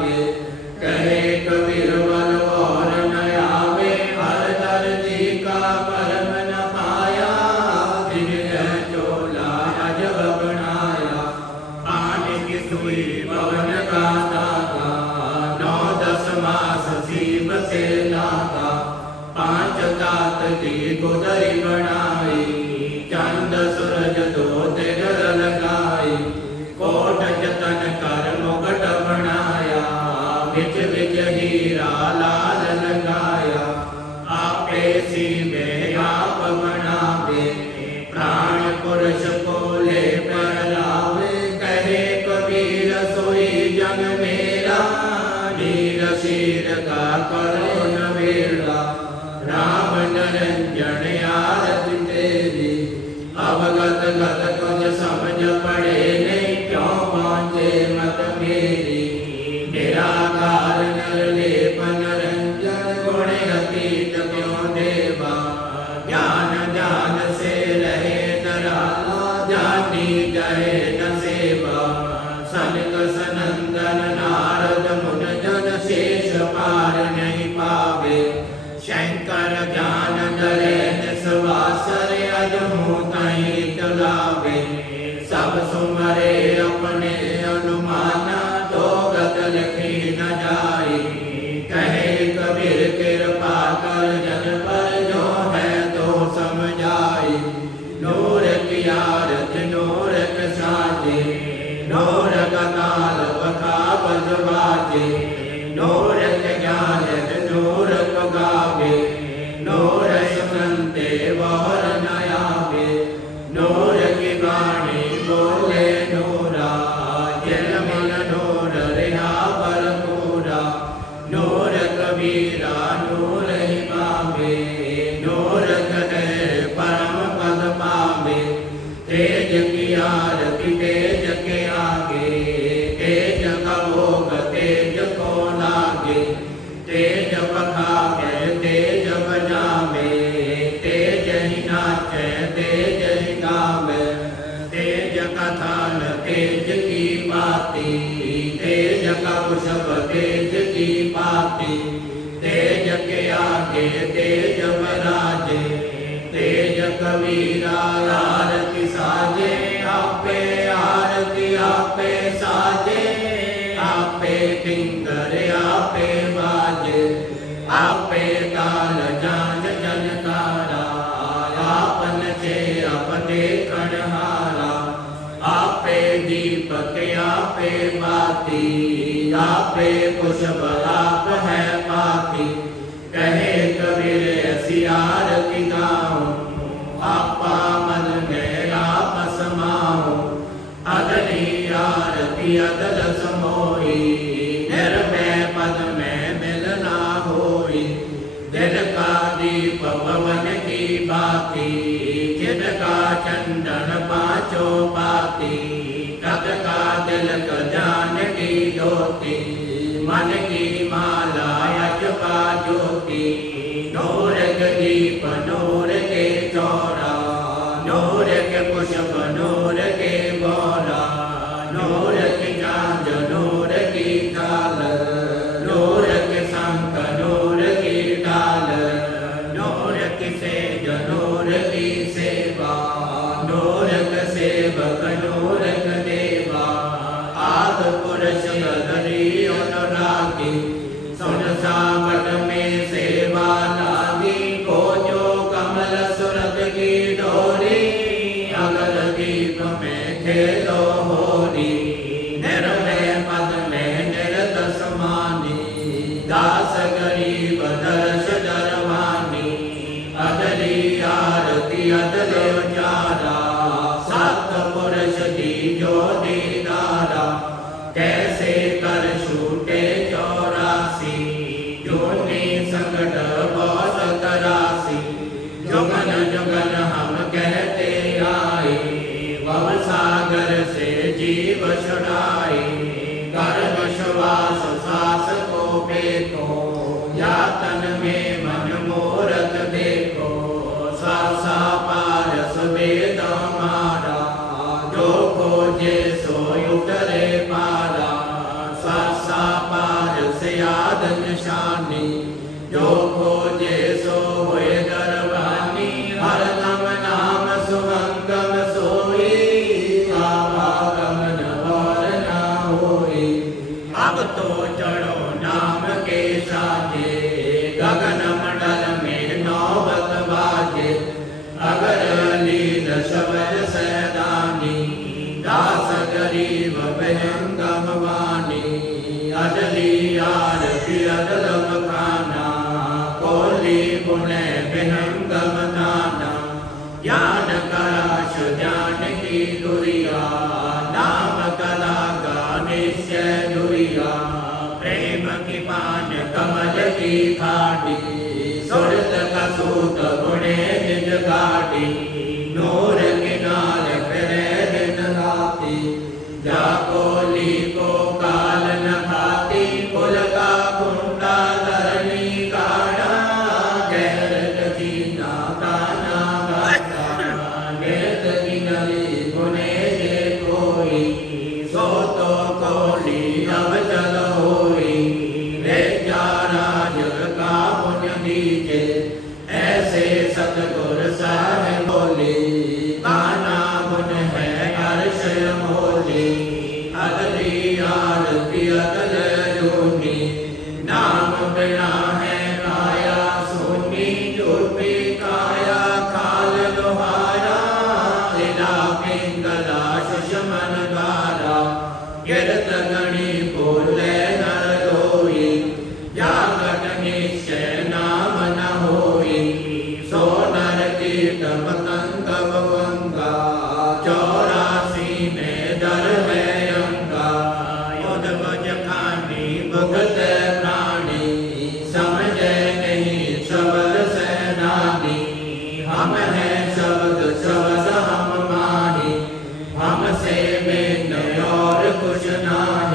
别 agora کبیرا آرتی ساجے آپے آرتی جان جنکارا آپن چھے اپنے کڑھارا آپے دیپک آپے باتی آپے کشب بلاک ہے ہوئی میں پد میں ملنا ہوئی، دل کا دیپ پون کی باتی، جن کا چندن پانچو پاتی کب کا دل کا جان کی جوتی من کی مالا یجبا جوتی نور دیپ جگا أدري يا ربي أدري ہم ہیں سبق سبز ہم مانی ہم سے میں نیور کچھ نہ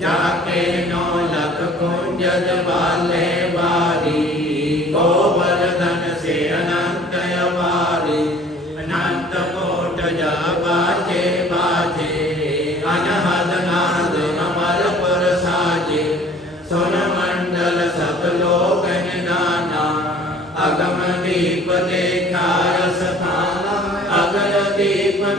جا کے نو لکھ کنجد بالے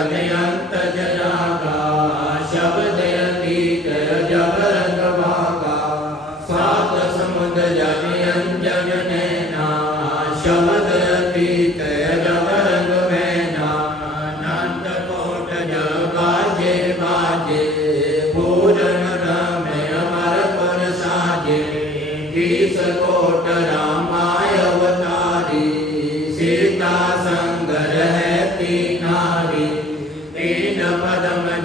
Satyam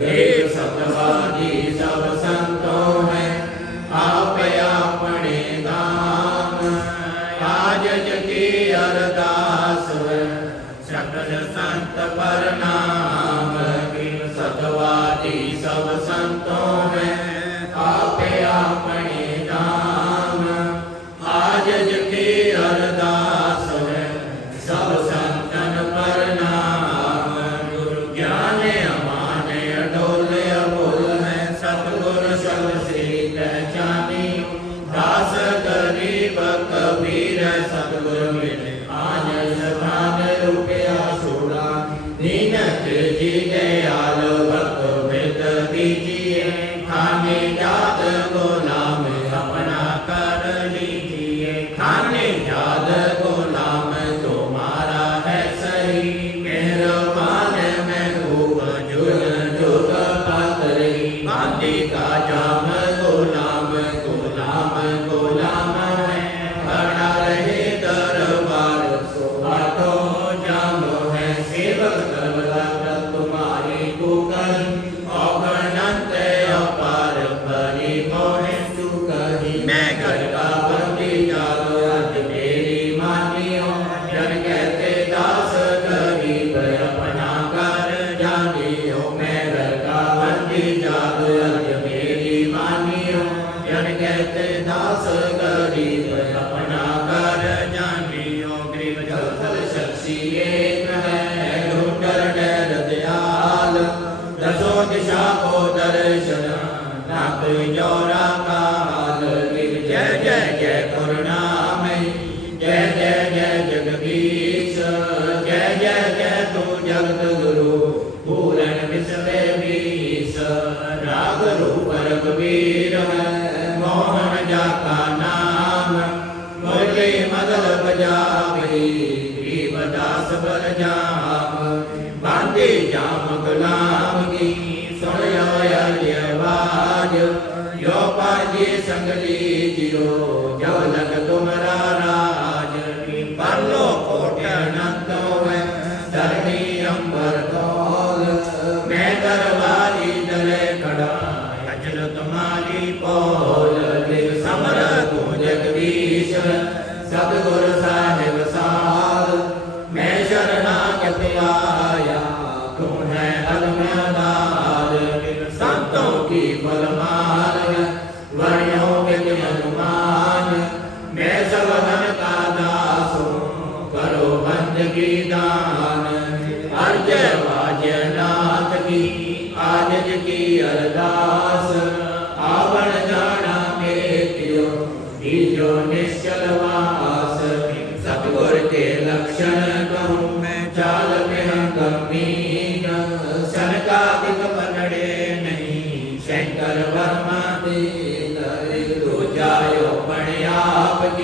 ఏ సప్తమ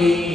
Amen.